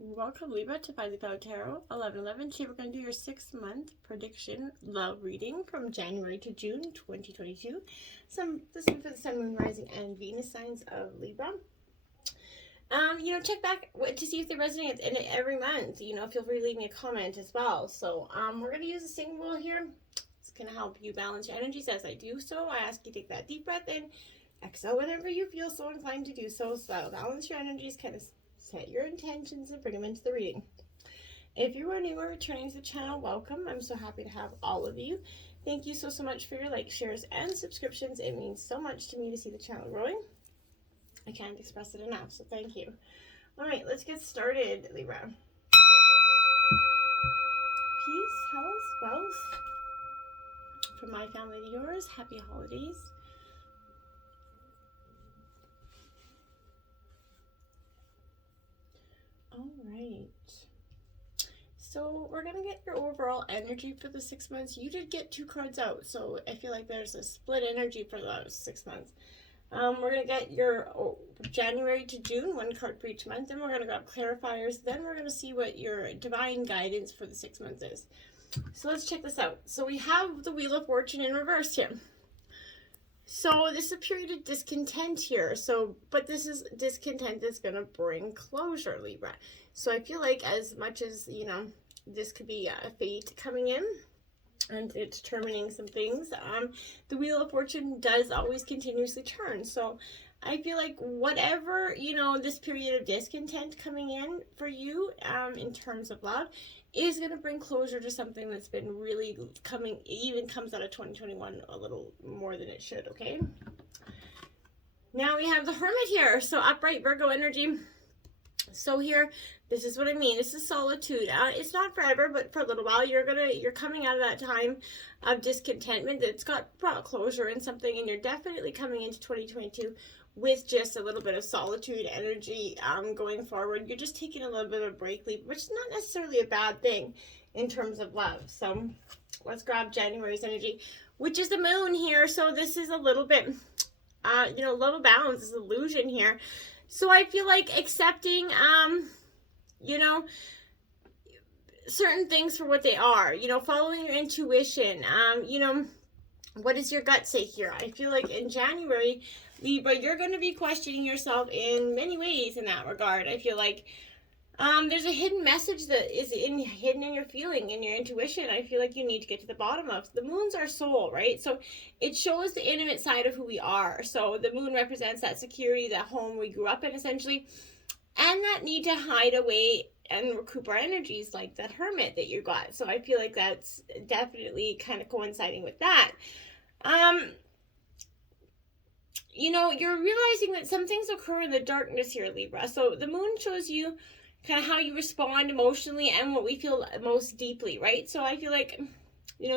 Welcome, Libra, to Finally Found Tarot 1111. Today we're going to do your 6-month prediction love reading from January to June 2022. This one for the Sun, Moon, Rising, and Venus signs of Libra. Check back to see if they resonate in it every month. Feel free to leave me a comment as well. So, we're going to use a singing wheel here. It's going to help you balance your energies. As I do so, I ask you to take that deep breath in, exhale whenever you feel so inclined to do so. So that'll balance your energies, kind of set your intentions and bring them into the reading. If you are new or returning to the channel, welcome. I'm so happy to have all of you. Thank you so much for your likes, shares, and subscriptions. It means so much to me to see the channel growing. I can't express it enough, so thank you. All right, let's get started, Libra. Peace, health, wealth. From my family to yours, happy holidays. All right. So we're going to get your overall energy for the 6 months. You did get 2 cards out, so I feel like there's a split energy for those 6 months. We're going to get your January to June, 1 card for each month. Then we're going to grab clarifiers. Then we're going to see what your divine guidance for the 6 months is. So let's check this out. So we have the Wheel of Fortune in reverse here. So this is a period of discontent here. But this is discontent that's going to bring closure, Libra. So I feel like as much as, this could be a fate coming in and it's determining some things, the Wheel of Fortune does always continuously turn. So I feel like whatever, this period of discontent coming in for you in terms of love is going to bring closure to something that's been really comes out of 2021 a little more than it should, okay? Now we have the Hermit here. So upright Virgo energy. So here, this is what I mean. This is solitude. It's not forever, but for a little while, you're coming out of that time of discontentment that's brought closure in something, and you're definitely coming into 2022 with just a little bit of solitude energy going forward. You're just taking a little bit of a break, which is not necessarily a bad thing in terms of love. So let's grab January's energy, which is the moon here. So this is a little bit, love abounds, this illusion here. So I feel like accepting, certain things for what they are, following your intuition, what does your gut say here? I feel like in January, Libra, you're going to be questioning yourself in many ways in that regard. I feel like there's a hidden message that is hidden in your feeling, in your intuition. I feel like you need to get to the bottom of. The moon's our soul, right? So it shows the intimate side of who we are. So the moon represents that security, that home we grew up in, essentially, and that need to hide away and recoup our energies, like that Hermit that you got. So I feel like that's definitely kind of coinciding with that. You're realizing that some things occur in the darkness here, Libra. So the moon shows you kind of how you respond emotionally and what we feel most deeply, right? So I feel like,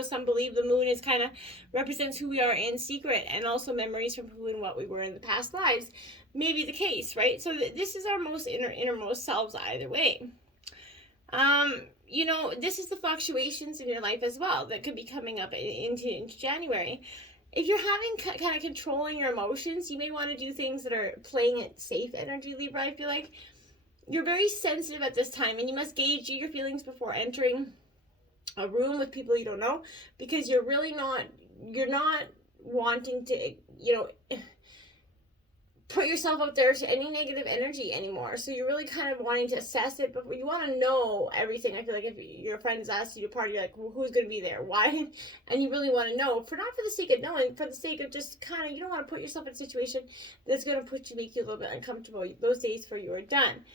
some believe the moon is kind of represents who we are in secret, and also memories from who and what we were in the past lives may be the case, right? So this is our most innermost selves either way. This is the fluctuations in your life as well that could be coming up into January. If you're having kind of controlling your emotions, you may want to do things that are playing it safe energy, Libra. I feel like you're very sensitive at this time, and you must gauge your feelings before entering a room with people you don't know, because you're not wanting to, put yourself out there to any negative energy anymore. So you're really kind of wanting to assess it, but you want to know everything. I feel like if your friends ask you to party, you're like, well, who's going to be there? Why? And you really want to know, not for the sake of knowing, for the sake of just kind of, you don't want to put yourself in a situation that's going to make you a little bit uncomfortable. Those days for you are done.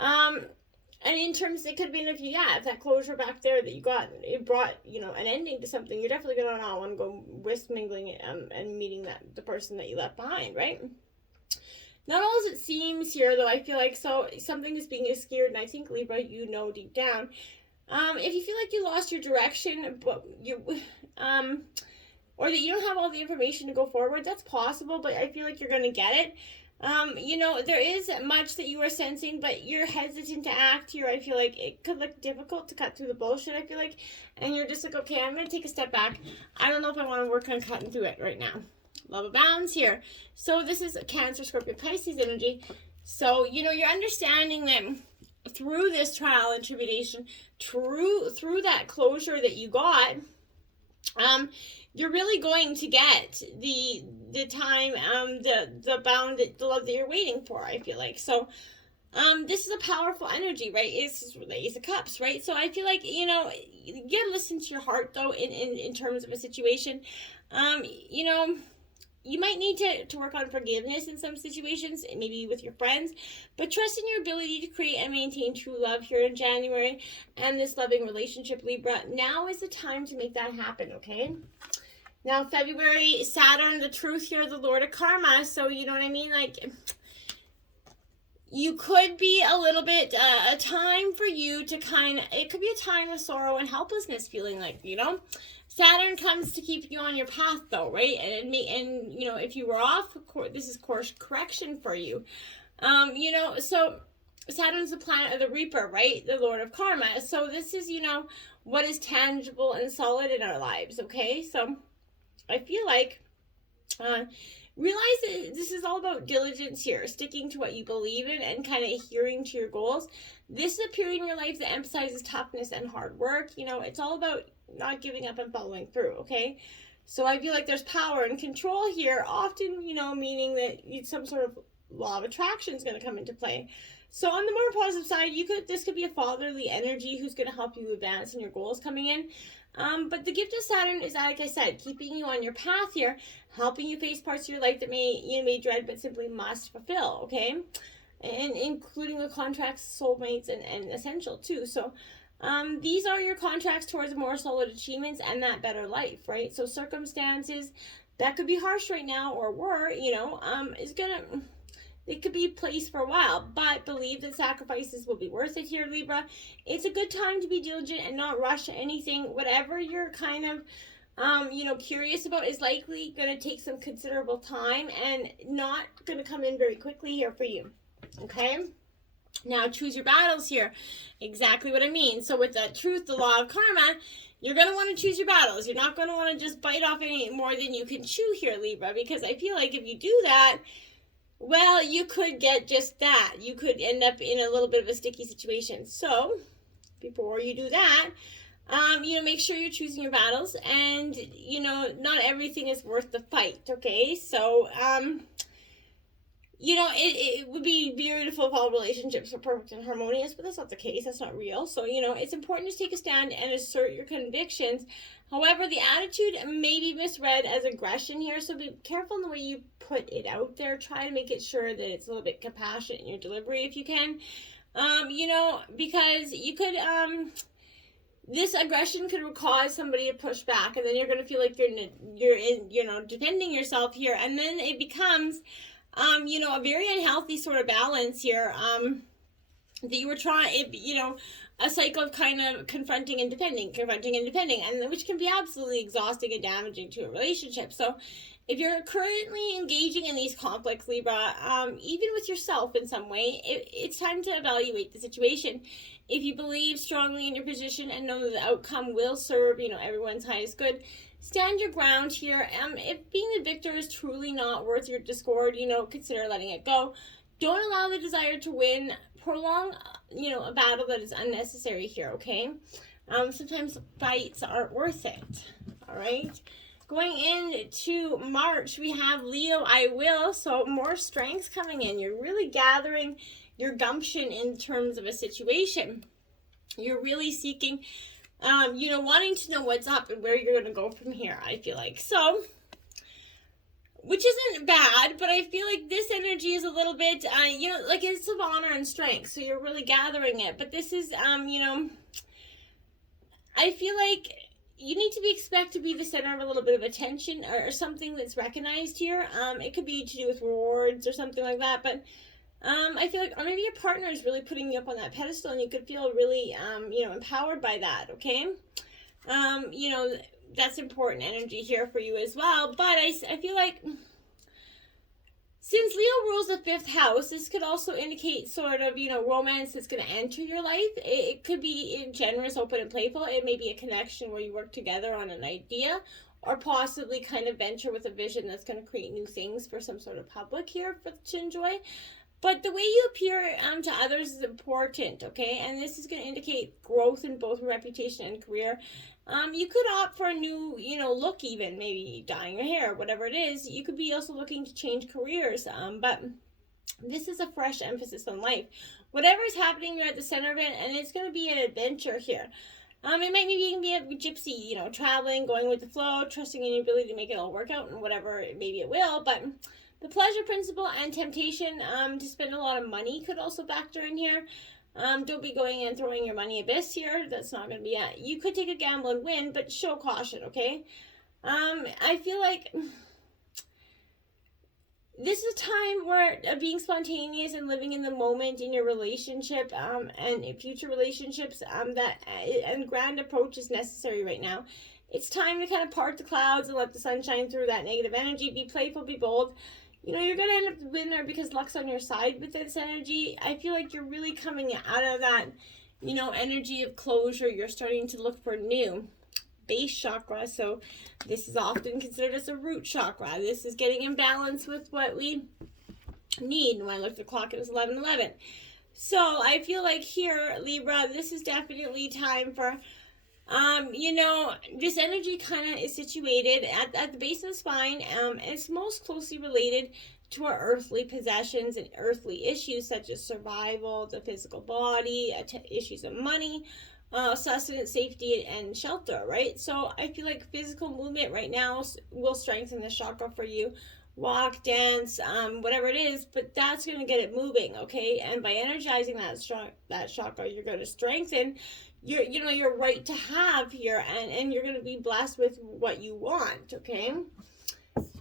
And in terms, it could be if that closure back there that you got, it brought, an ending to something, you're definitely going to not want to go whisk mingling and meeting the person that you left behind, right? Not all as it seems here, though. I feel like something is being scared, and I think, Libra, deep down. If you feel like you lost your direction, but or that you don't have all the information to go forward, that's possible, but I feel like you're going to get it. There is much that you are sensing, but you're hesitant to act here. I feel like it could look difficult to cut through the bullshit, I feel like, and you're just like, okay, I'm going to take a step back. I don't know if I want to work on cutting through it right now. Love abounds here. So this is Cancer, Scorpio, Pisces energy. So, you're understanding that through this trial and tribulation, through that closure that you got, you're really going to get the time, the love that you're waiting for, I feel like. So, this is a powerful energy, right? It's the Ace of Cups, right? So I feel like, you gotta listen to your heart, though, in terms of a situation. You might need to work on forgiveness in some situations, maybe with your friends, but trust in your ability to create and maintain true love here in January and this loving relationship, Libra. Now is the time to make that happen, okay? Now, February, Saturn, the truth here, the Lord of Karma, so you know what I mean? Like, you could be a little bit, a time for you to it could be a time of sorrow and helplessness, feeling like, Saturn comes to keep you on your path, though, right? And if you were off, this is course correction for you. So Saturn's the planet of the Reaper, right? The Lord of Karma. So this is, what is tangible and solid in our lives, okay? So I feel like, realize that this is all about diligence here, sticking to what you believe in and kind of adhering to your goals. This is a period in your life that emphasizes toughness and hard work. It's all about not giving up and following through, okay? So I feel like there's power and control here, often, meaning that some sort of law of attraction is going to come into play. So on the more positive side, this could be a fatherly energy who's going to help you advance in your goals coming in. But the gift of Saturn is, like I said, keeping you on your path here, helping you face parts of your life that you may dread but simply must fulfill, okay? And including the contracts, soulmates, and essential too. So these are your contracts towards more solid achievements and that better life, right? So circumstances that could be harsh right now or were, it could be placed for a while, but believe that sacrifices will be worth it here, Libra. It's a good time to be diligent and not rush anything. Whatever you're kind of, curious about is likely going to take some considerable time and not going to come in very quickly here for you, okay? Now, choose your battles here. Exactly what I mean. So with that truth, the law of karma, you're going to want to choose your battles. You're not going to want to just bite off any more than you can chew here, Libra, because I feel like if you do that, well, you could get just that. You could end up in a little bit of a sticky situation. So before you do that, make sure you're choosing your battles, and, not everything is worth the fight, okay? So, it would be beautiful if all relationships were perfect and harmonious, but that's not the case. That's not real. So, it's important to take a stand and assert your convictions. However, the attitude may be misread as aggression here, so be careful in the way you put it out there. Try to make it sure that it's a little bit compassionate in your delivery if you can. Because you could, this aggression could cause somebody to push back, and then you're going to feel like you're defending yourself here, and then it becomes a very unhealthy sort of balance here, that you were trying, a cycle of kind of confronting and defending, and which can be absolutely exhausting and damaging to a relationship. So if you're currently engaging in these conflicts, Libra, even with yourself in some way, it's time to evaluate the situation. If you believe strongly in your position and know that the outcome will serve, everyone's highest good, stand your ground here. If being the victor is truly not worth your discord, consider letting it go. Don't allow the desire to win prolong, a battle that is unnecessary here, okay? Sometimes fights aren't worth it, all right? Going into March, we have Leo, I will, so more strengths coming in. You're really gathering your gumption in terms of a situation. You're really seeking, wanting to know what's up and where you're going to go from here, I feel like. So, which isn't bad, but I feel like this energy is a little bit, like it's of honor and strength. So you're really gathering it. But this is, I feel like you need to expect to be the center of a little bit of attention or something that's recognized here. It could be to do with rewards or something like that. But I feel like, or maybe your partner is really putting you up on that pedestal and you could feel really, empowered by that, okay? That's important energy here for you as well. But I feel like since Leo rules the 5th house, this could also indicate sort of, romance that's going to enter your life. It could be generous, open, and playful. It may be a connection where you work together on an idea, or possibly kind of venture with a vision that's going to create new things for some sort of public here to enjoy. But the way you appear to others is important, okay? And this is going to indicate growth in both reputation and career. You could opt for a new, look even, maybe dyeing your hair, whatever it is. You could be also looking to change careers, but this is a fresh emphasis on life. Whatever is happening, you're at the center of it, and it's going to be an adventure here. It might even be a gypsy, traveling, going with the flow, trusting in your ability to make it all work out, and whatever, maybe it will, but the pleasure principle and temptation to spend a lot of money could also factor in here. Don't be going and throwing your money abyss here. That's not going to be it. You could take a gamble and win, but show caution, okay? I feel like this is a time where being spontaneous and living in the moment in your relationship and in future relationships, and grand approach is necessary right now. It's time to kind of part the clouds and let the sun shine through that negative energy. Be playful, be bold. You're going to end up the winner because luck's on your side with this energy. I feel like you're really coming out of that, energy of closure. You're starting to look for new base chakra. So this is often considered as a root chakra. This is getting in balance with what we need. When I looked at the clock, it was 11:11. So I feel like here, Libra, this is definitely time for this energy kind of is situated at the base of the spine. And it's most closely related to our earthly possessions and earthly issues such as survival, the physical body, issues of money, sustenance, safety, and shelter, right? So I feel like physical movement right now will strengthen the chakra for you. Walk, dance, whatever it is, but that's going to get it moving, okay? And by energizing that chakra, you're going to strengthen your right to have here, and you're going to be blessed with what you want, okay?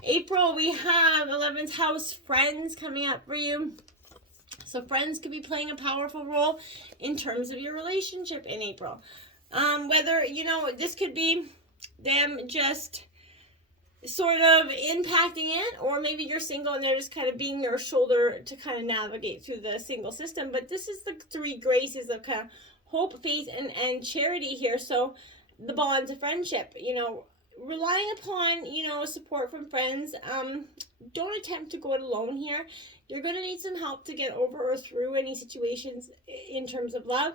April, we have 11th house friends coming up for you. So friends could be playing a powerful role in terms of your relationship in April. Whether, this could be them just sort of impacting it, or maybe you're single and they're just kind of being your shoulder to kind of navigate through the single system. But this is the three graces of kind of hope, faith, and charity here. So the bonds of friendship, relying upon, support from friends. Don't attempt to go it alone here. You're going to need some help to get over or through any situations in terms of love.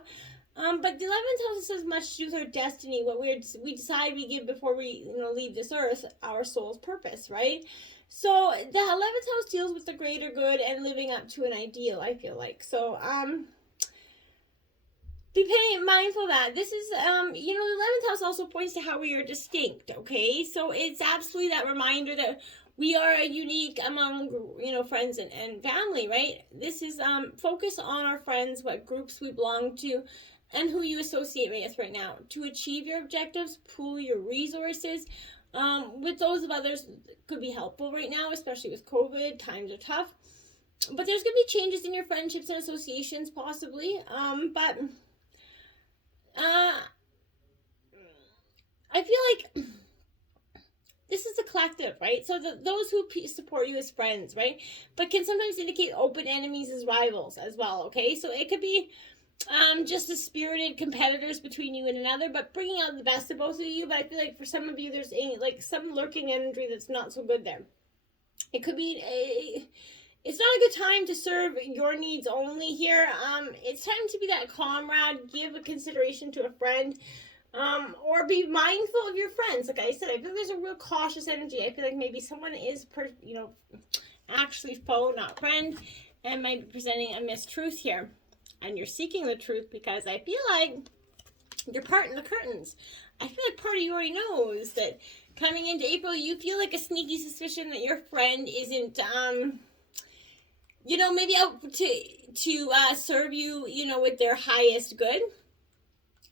But the 11th house has much to do with our destiny, what we decide we give before we leave this earth, our soul's purpose, right? So the 11th house deals with the greater good and living up to an ideal, I feel like. So be mindful of that. This is, the 11th house also points to how we are distinct, okay? So it's absolutely that reminder that we are unique among, friends and family, right? This is focus on our friends, what groups we belong to, and who you associate with right now. To achieve your objectives, pool your resources. With those of others could be helpful right now, especially with COVID. Times are tough. But there's going to be changes in your friendships and associations possibly. But I feel like this is a collective, right? So those who support you as friends, right? But can sometimes indicate open enemies as rivals as well, okay? So it could be just the spirited competitors between you and another, but bringing out the best of both of you. But I feel like for some of you, there's some lurking energy that's not so good there. It could be it's not a good time to serve your needs only here. It's time to be that comrade, give a consideration to a friend, or be mindful of your friends. Like I said, I feel like there's a real cautious energy. I feel like maybe someone is, actually foe, not friend, and might be presenting a mistruth here. And you're seeking the truth because I feel like you're parting the curtains. I feel like part of you already knows that coming into April, you feel like a sneaky suspicion that your friend isn't, maybe out to serve you, with their highest good.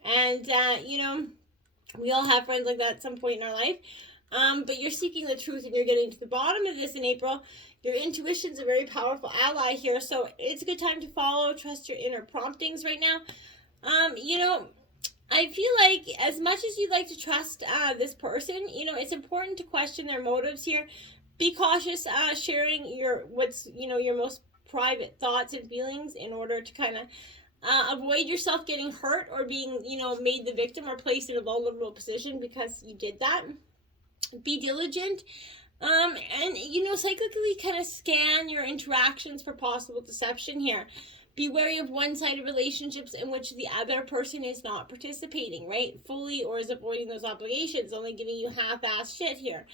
And, we all have friends like that at some point in our life. But you're seeking the truth and you're getting to the bottom of this in April. Your intuition's a very powerful ally here. So it's a good time to trust your inner promptings right now. I feel like as much as you'd like to trust this person, it's important to question their motives here. Be cautious sharing your most private thoughts and feelings in order to kind of avoid yourself getting hurt or being, made the victim or placed in a vulnerable position because you did that. Be diligent. And, you know, cyclically kind of scan your interactions for possible deception here. Be wary of one-sided relationships in which the other person is not participating, right? Fully, or is avoiding those obligations, only giving you half-assed shit here.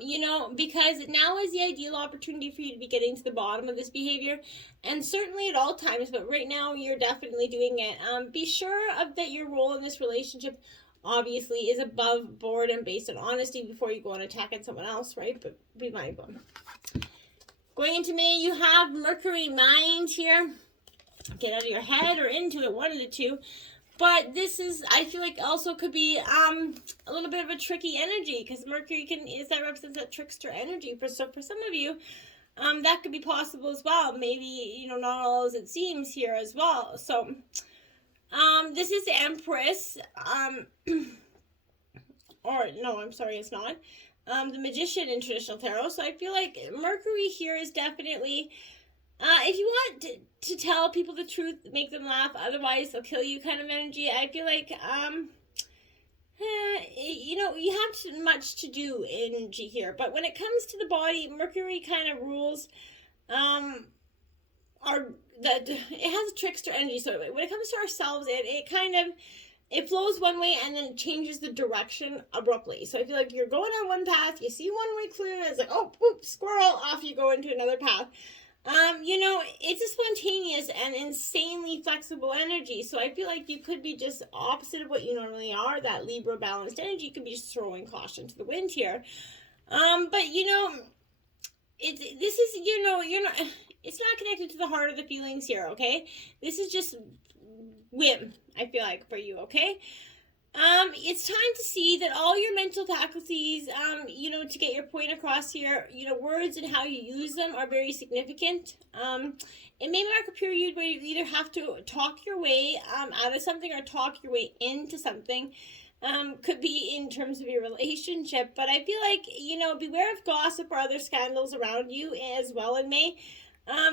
You know, because now is the ideal opportunity for you to be getting to the bottom of this behavior, and certainly at all times, but right now you're definitely doing it. Be sure of that your role in this relationship obviously is above board and based on honesty before you go and attack at someone else, right? But be mindful. Going into May, you have Mercury mind here. Get out of your head or into it, one of the two. But this is, I feel like, also could be a little bit of a tricky energy, because Mercury that represents that trickster energy. So for some of you, that could be possible as well. Maybe, you know, not all as it seems here as well. So this is the Empress, or no, I'm sorry, it's not. The Magician in traditional tarot. So I feel like Mercury here is definitely, if you want to tell people the truth, make them laugh, otherwise they'll kill you kind of energy. I feel like, you know, you have much to do energy here. But when it comes to the body, Mercury kind of rules, it has a trickster energy. So when it comes to ourselves, it flows one way and then it changes the direction abruptly. So I feel like you're going on one path, you see one way clear, and it's like, oh, whoop, squirrel, off you go into another path. You know, it's a spontaneous and insanely flexible energy. So I feel like you could be just opposite of what you normally are. That Libra balanced energy could be just throwing caution to the wind here. But you know, it's not connected to the heart of the feelings here, okay? This is just whim, I feel like, for you, okay? It's time to see that all your mental faculties, you know, to get your point across here, you know, words and how you use them are very significant. It may mark a period where you either have to talk your way out of something or talk your way into something. Could be in terms of your relationship, but I feel like, you know, beware of gossip or other scandals around you as well in May.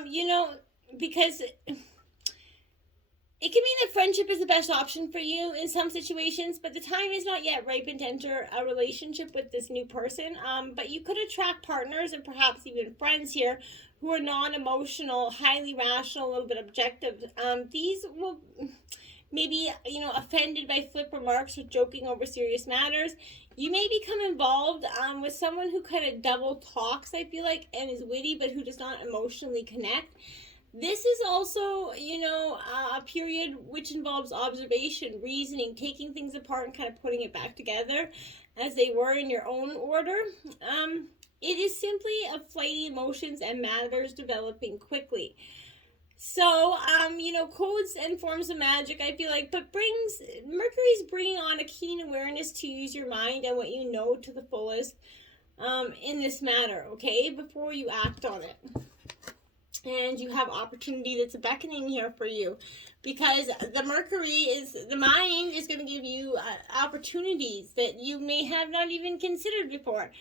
You know, because it can mean that friendship is the best option for you in some situations, but the time is not yet ripened to enter a relationship with this new person. But you could attract partners and perhaps even friends here who are non-emotional, highly rational, a little bit objective. These will maybe, you know, offended by flip remarks or joking over serious matters. You may become involved with someone who kind of double talks, I feel like, and is witty, but who does not emotionally connect. This is also, you know, a period which involves observation, reasoning, taking things apart and kind of putting it back together as they were in your own order. It is simply of flighty emotions and matters developing quickly. So, you know, codes and forms of magic, I feel like, but Mercury's bringing on a keen awareness to use your mind and what you know to the fullest in this matter, okay, before you act on it. And you have opportunity that's beckoning here for you, because the mind is going to give you opportunities that you may have not even considered before,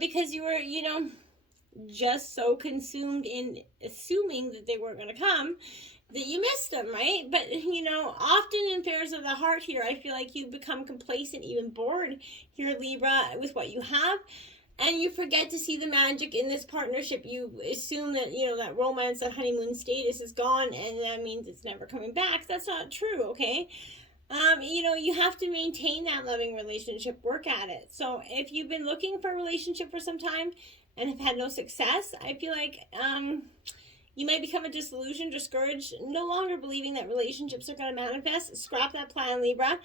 because you were, you know, just so consumed in assuming that they weren't going to come that you missed them, right? But, you know, often in affairs of the heart here, I feel like you become complacent, even bored here, Libra, with what you have. And you forget to see the magic in this partnership. You assume that, you know, that romance, that honeymoon status is gone, and that means it's never coming back. That's not true, okay? You know, you have to maintain that loving relationship, work at it. So if you've been looking for a relationship for some time and have had no success, I feel like you might become a disillusioned, discouraged, no longer believing that relationships are going to manifest. Scrap that plan, Libra.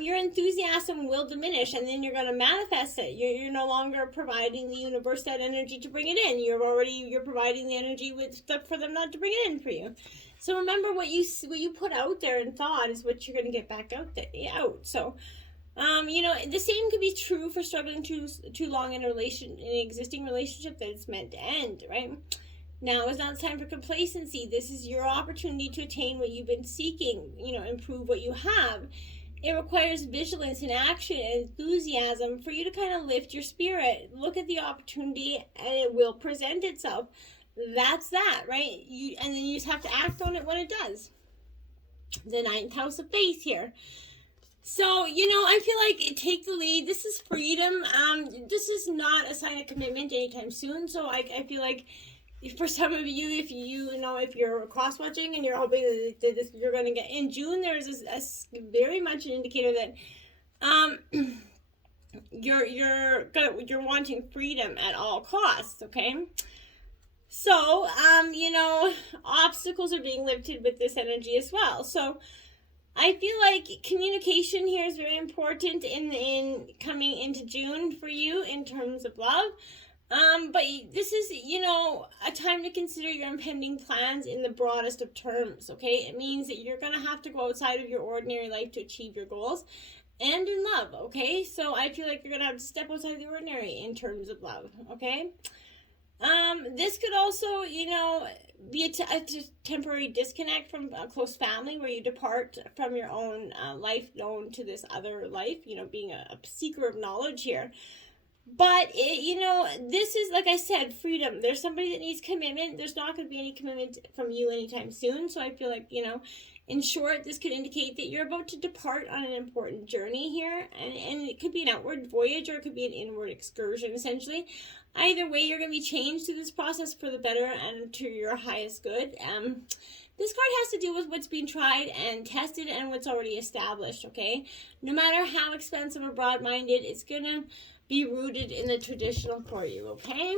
Your enthusiasm will diminish, and then you're going to manifest it. You're no longer providing the universe that energy to bring it in. You're providing the energy for them not to bring it in for you. So remember, what you put out there and thought is what you're going to get back out. So, you know, the same could be true for struggling too long in an existing relationship that it's meant to end, right? Now is not the time for complacency. This is your opportunity to attain what you've been seeking. You know, improve what you have. It requires vigilance and action and enthusiasm for you to kind of lift your spirit. Look at the opportunity and it will present itself. That's that, right? And then you just have to act on it when it does. The 9th house of faith here. So, you know, I feel like take the lead. This is freedom. This is not a sign of commitment anytime soon. So I feel like for some of you, if if you're cross watching and you're hoping that this, you're going to get in June, there's a very much an indicator that you're wanting freedom at all costs. Okay. So, obstacles are being lifted with this energy as well. So, I feel like communication here is very important in coming into June for you in terms of love. But this is, a time to consider your impending plans in the broadest of terms, okay? It means that you're going to have to go outside of your ordinary life to achieve your goals and in love, okay? So I feel like you're going to have to step outside the ordinary in terms of love, okay? This could also, be a temporary disconnect from a close family where you depart from your own life known to this other life, being a seeker of knowledge here. But, this is, like I said, freedom. There's somebody that needs commitment. There's not going to be any commitment from you anytime soon. So I feel like, in short, this could indicate that you're about to depart on an important journey here. And it could be an outward voyage or it could be an inward excursion, essentially. Either way, you're going to be changed through this process for the better and to your highest good. This card has to do with what's being tried and tested and what's already established, okay? No matter how expensive or broad-minded, it's going to be rooted in the traditional for you, okay?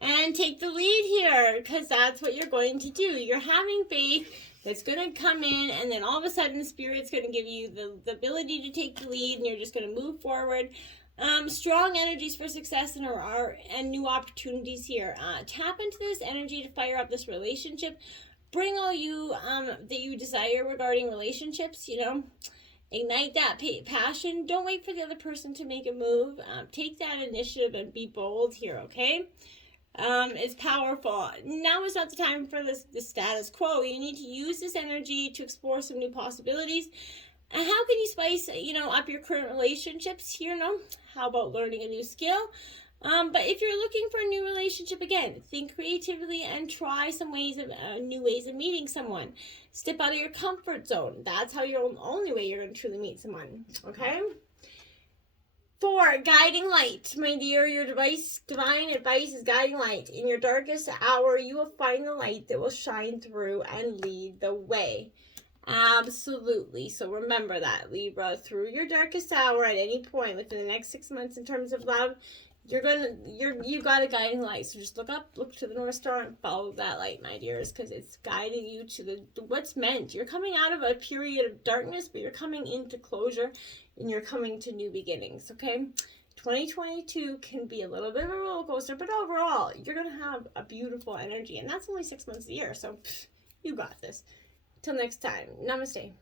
And take the lead here, because that's what you're going to do. You're having faith that's going to come in, and then all of a sudden, Spirit's going to give you the ability to take the lead, and you're just going to move forward. Strong energies for success and new opportunities here. Tap into this energy to fire up this relationship. Bring all you that you desire regarding relationships, Ignite that passion. Don't wait for the other person to make a move. Take that initiative and be bold here, okay? It's powerful. Now is not the time for the status quo. You need to use this energy to explore some new possibilities. And how can you spice, up your current relationships here? How about learning a new skill? But if you're looking for a new relationship, again, think creatively and try some new ways of meeting someone. Step out of your comfort zone. That's how only way you're going to truly meet someone, okay? 4, guiding light. My dear, your divine advice is guiding light. In your darkest hour, you will find the light that will shine through and lead the way. Absolutely. So remember that, Libra, through your darkest hour at any point within the next 6 months in terms of love, you got a guiding light. So just look to the North Star and follow that light, my dears, because it's guiding you to what's meant. You're coming out of a period of darkness, but you're coming into closure and you're coming to new beginnings, okay? 2022 can be a little bit of a roller coaster, but overall, you're going to have a beautiful energy, and that's only 6 months a year, so you got this. Till next time, namaste.